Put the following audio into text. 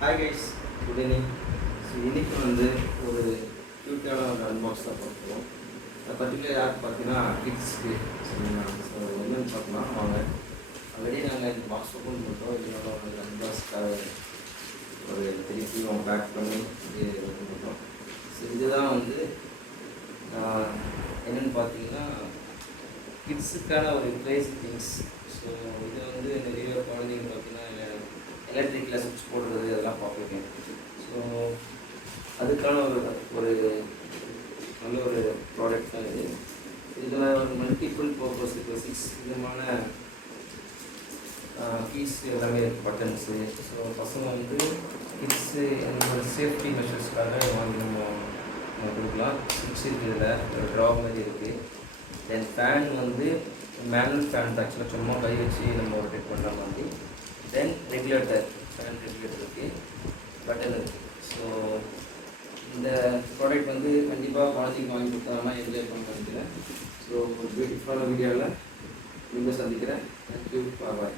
Hi guys, good evening. So இன்றைக்கி வந்து ஒரு க்யூட்டான ஒரு அன்பாக்ஸ் தான் பார்த்துருவோம். பர்டிகுலர் யாருக்கு பார்த்தீங்கன்னா கிட்ஸ்க்கு சரிங்களா. ஸோ என்னென்னு பார்க்கலாம் வாங்க. ஆல்ரெடி நாங்கள் இந்த பாக்ஸ் ஓப்பன் பண்ணிட்டோம். இதோட ஒரு அன்பாக்ஸ்க்காக ஒரு திருப்பியும் பேக் பண்ணி இது ஓப்பன் பண்ணிட்டோம். ஸோ இதுதான் வந்து என்னென்னு பார்த்தீங்கன்னா கிட்ஸுக்கான ஒரு ப்ளேஸ் திங்ஸ். ஸோ இது வந்து நிறைய குழந்தைங்க பார்த்தீங்கன்னா எலக்ட்ரிக்கில் சுவிட்ச் போடுறது அதெல்லாம் பார்த்துருக்கேன். ஸோ அதுக்கான ஒரு நல்ல ஒரு ப்ராடக்ட் தான் இது. இதில் ஒரு மல்டிபிள் பர்பஸ் இப்போ 6 விதமான கீஸ் எல்லாமே இருக்குது, பட்டன்ஸு. ஸோ பசங்க வந்து கிட்ஸு என்னோட சேஃப்டி மெஷர்ஸ்க்காக வாங்கி நம்ம கொடுக்கலாம். சுவிட்ச் இருக்குது, இதில் ஒரு ட்ரா மாதிரி இருக்குது. தென் ஃபேன் வந்து மேனுவல் ஃபேன் ஆக்சுவலாக சும்மா கை வச்சு நம்ம ரொட்டேட் பண்ணுற மாதிரி. தென் ரெகுலேட்டர், ஃபேன் ரெகுலேட்டர் இருக்குது, பட்டன் இருக்குது. ஸோ இந்த ப்ராடக்ட் வந்து கண்டிப்பாக குழந்தைக்கு வாங்கி கொடுத்தாங்கன்னா என்ஜாய் பண்ண நினைக்கிறேன். ஸோ ஒரு பியூட்டிஃபுல்லான வீடியோவில் நீங்கள் சந்திக்கிறேன். தேங்க்யூ, பாய்.